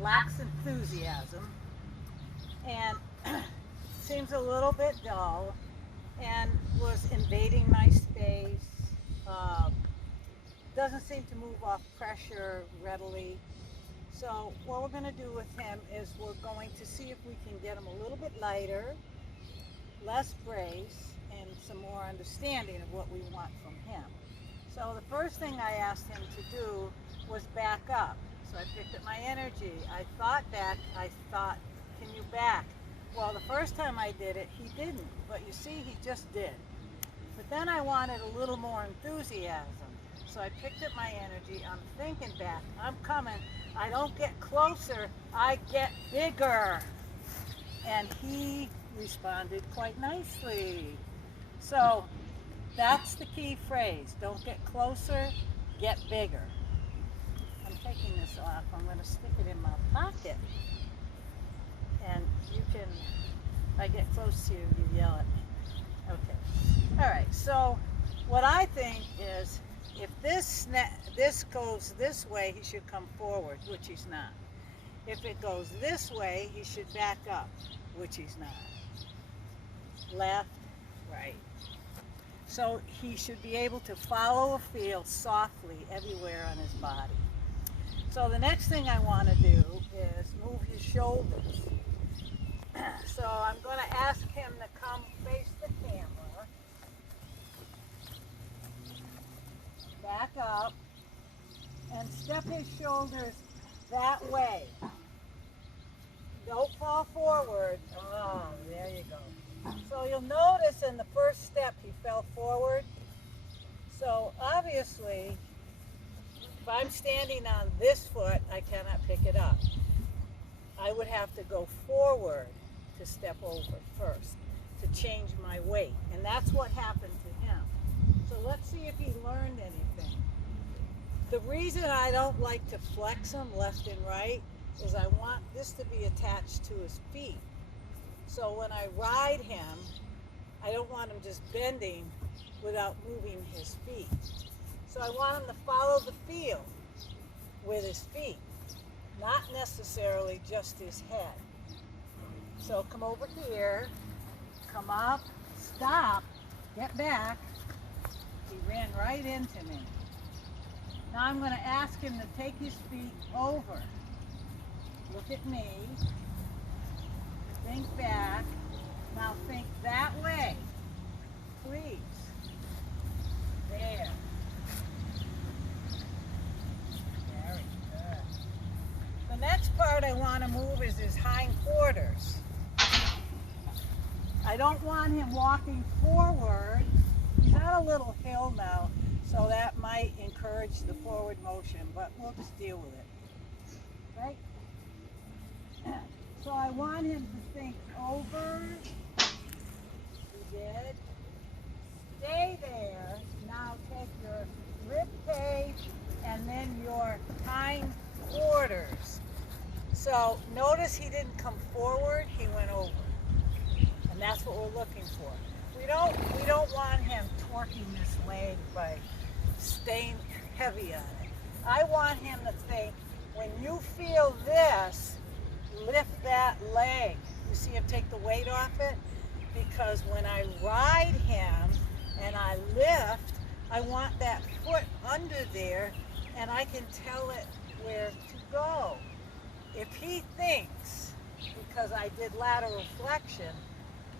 lacks enthusiasm and seems a little bit dull and was invading my space. Uh, doesn't seem to move off pressure readily. So what we're going to do with him is we're going to see if we can get him a little bit lighter, less brace, and some more understanding of what we want from him. So the first thing I asked him to do was back up. So I picked up my energy. I thought back. I thought, can you back? Well, the first time I did it, he didn't. But you see, he just did. But then I wanted a little more enthusiasm. So I picked up my energy. I'm thinking back. I'm coming. I don't get closer. I get bigger. And he responded quite nicely. So that's the key phrase. Don't get closer, get bigger. I'm taking this off. I'm going to stick it in my pocket. And you can, if I get close to you, you yell at me. Okay. All right. So what I think is if this goes this way, he should come forward, which he's not. If it goes this way, he should back up, which he's not. Left, right. So he should be able to follow a feel softly everywhere on his body. So the next thing I want to do is move his shoulders. So I'm going to ask him to come face the camera. Back up and step his shoulders that way. Don't fall forward. Oh, there you go. So you'll notice in the first step he fell forward. So obviously, if I'm standing on this foot, I cannot pick it up. I would have to go forward to step over first to change my weight. And that's what happened to him. So let's see if he learned anything. The reason I don't like to flex him left and right is I want this to be attached to his feet. So when I ride him, I don't want him just bending without moving his feet. So I want him to follow the field with his feet, not necessarily just his head. So come over here, come up, stop, get back. He ran right into me. Now I'm going to ask him to take his feet over. Look at me. Think back. Now think that way. Please. There. Very good. The next part I want to move is his hind quarters. I don't want him walking forward. He's on a little hill now, so that might encourage the forward motion, but we'll just deal with it. Right? So I want him to think over. He did. Stay there. Now take your rib cage and then your hind quarters. So notice he didn't come forward, he went over. And that's what we're looking for. We don't want him torquing this leg by staying heavy on it. I want him to think, when you feel this, lift that leg. You see him take the weight off it? Because when I ride him and I lift, I want that foot under there and I can tell it where to go. If he thinks, because I did lateral flexion,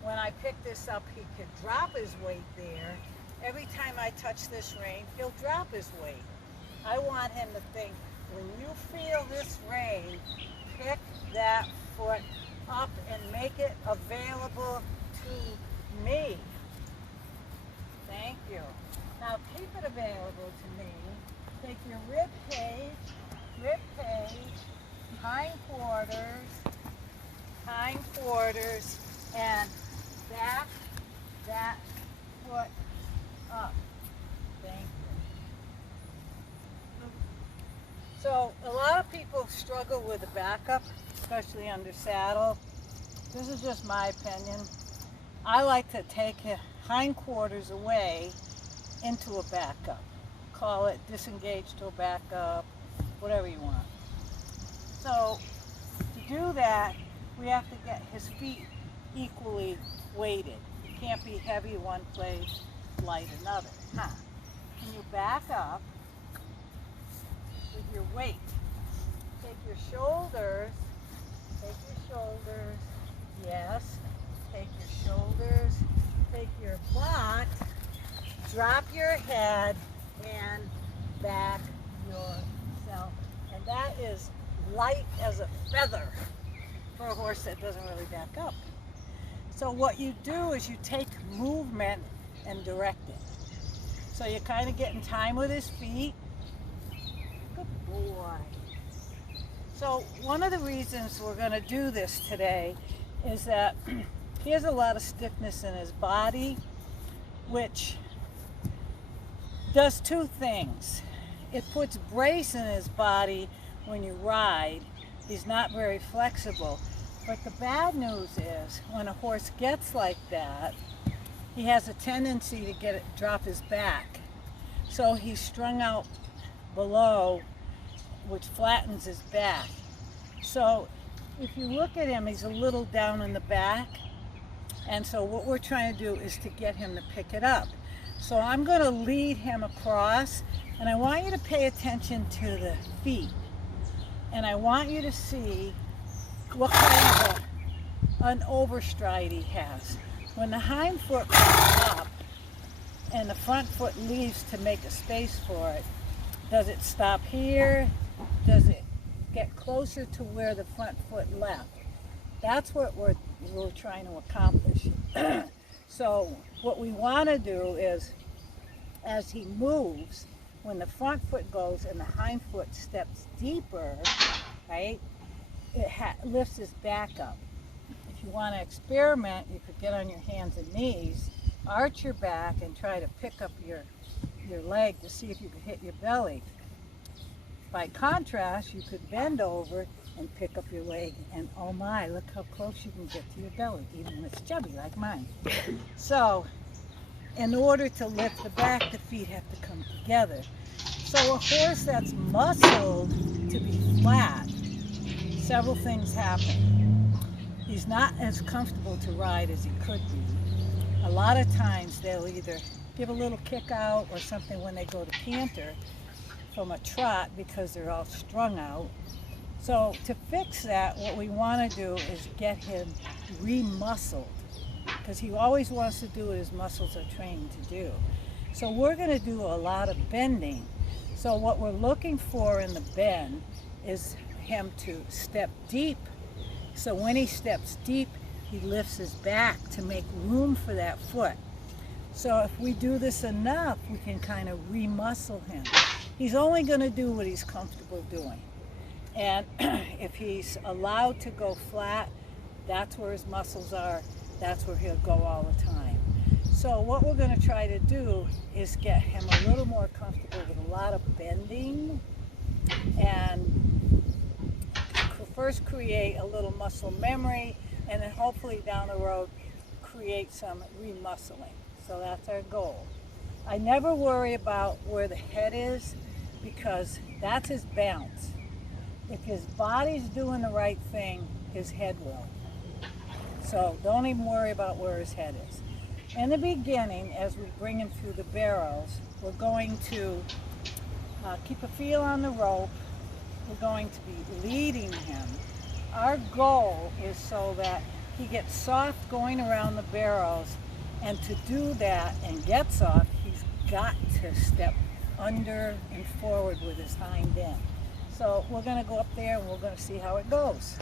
when I pick this up, he could drop his weight there. Every time I touch this rein, he'll drop his weight. I want him to think, when you feel this rein, pick that foot up and make it available to me. Thank you. Now keep it available to me. Take your rib cage, hind quarters, and back that foot up. Thank you. So a lot of people struggle with the backup, especially under saddle. This is just my opinion. I like to take hindquarters away into a backup. Call it disengage to a backup, whatever you want. So do that, we have to get his feet equally weighted. You can't be heavy one place, light another. Huh? Can you back up with your weight? Take your shoulders, yes. Take your shoulders, take your butt, drop your head, and back yourself. And that is light as a feather for a horse that doesn't really back up. So what you do is you take movement and direct it. So you kind of get in time with his feet. Good boy. So one of the reasons we're going to do this today is that he has a lot of stiffness in his body, which does two things. It puts brace in his body when you ride. He's not very flexible. But the bad news is when a horse gets like that, he has a tendency to drop his back. So he's strung out below, which flattens his back. So if you look at him, he's a little down in the back. And so what we're trying to do is to get him to pick it up. So I'm going to lead him across, and I want you to pay attention to the feet. And I want you to see what kind of an overstride he has. When the hind foot comes up and the front foot leaves to make a space for it, does it stop here? Does it get closer to where the front foot left? That's what we're trying to accomplish. So what we want to do is, as he moves, when the front foot goes and the hind foot steps deeper, right, it lifts his back up. If you want to experiment, you could get on your hands and knees, arch your back, and try to pick up your leg to see if you could hit your belly. By contrast, you could bend over and pick up your leg, and oh my, look how close you can get to your belly, even when it's chubby like mine. So, in order to lift the back, the feet have to come together. So a horse that's muscled to be flat, several things happen. He's not as comfortable to ride as he could be. A lot of times they'll either give a little kick out or something when they go to canter from a trot because they're all strung out. So to fix that, what we want to do is get him re-muscled, because he always wants to do what his muscles are trained to do. So we're going to do a lot of bending. So what we're looking for in the bend is him to step deep. So when he steps deep, he lifts his back to make room for that foot. So if we do this enough, we can kind of re-muscle him. He's only going to do what he's comfortable doing. And if he's allowed to go flat, that's where his muscles are. That's where he'll go all the time. So what we're going to try to do is get him a little more comfortable with a lot of bending, and first create a little muscle memory, and then hopefully down the road create some remuscling. So that's our goal. I never worry about where the head is, because that's his bounce. If his body's doing the right thing, his head will. So don't even worry about where his head is. In the beginning, as we bring him through the barrows, we're going to keep a feel on the rope. We're going to be leading him. Our goal is so that he gets soft going around the barrows, and to do that and get soft, he's got to step under and forward with his hind end. So we're going to go up there and we're going to see how it goes.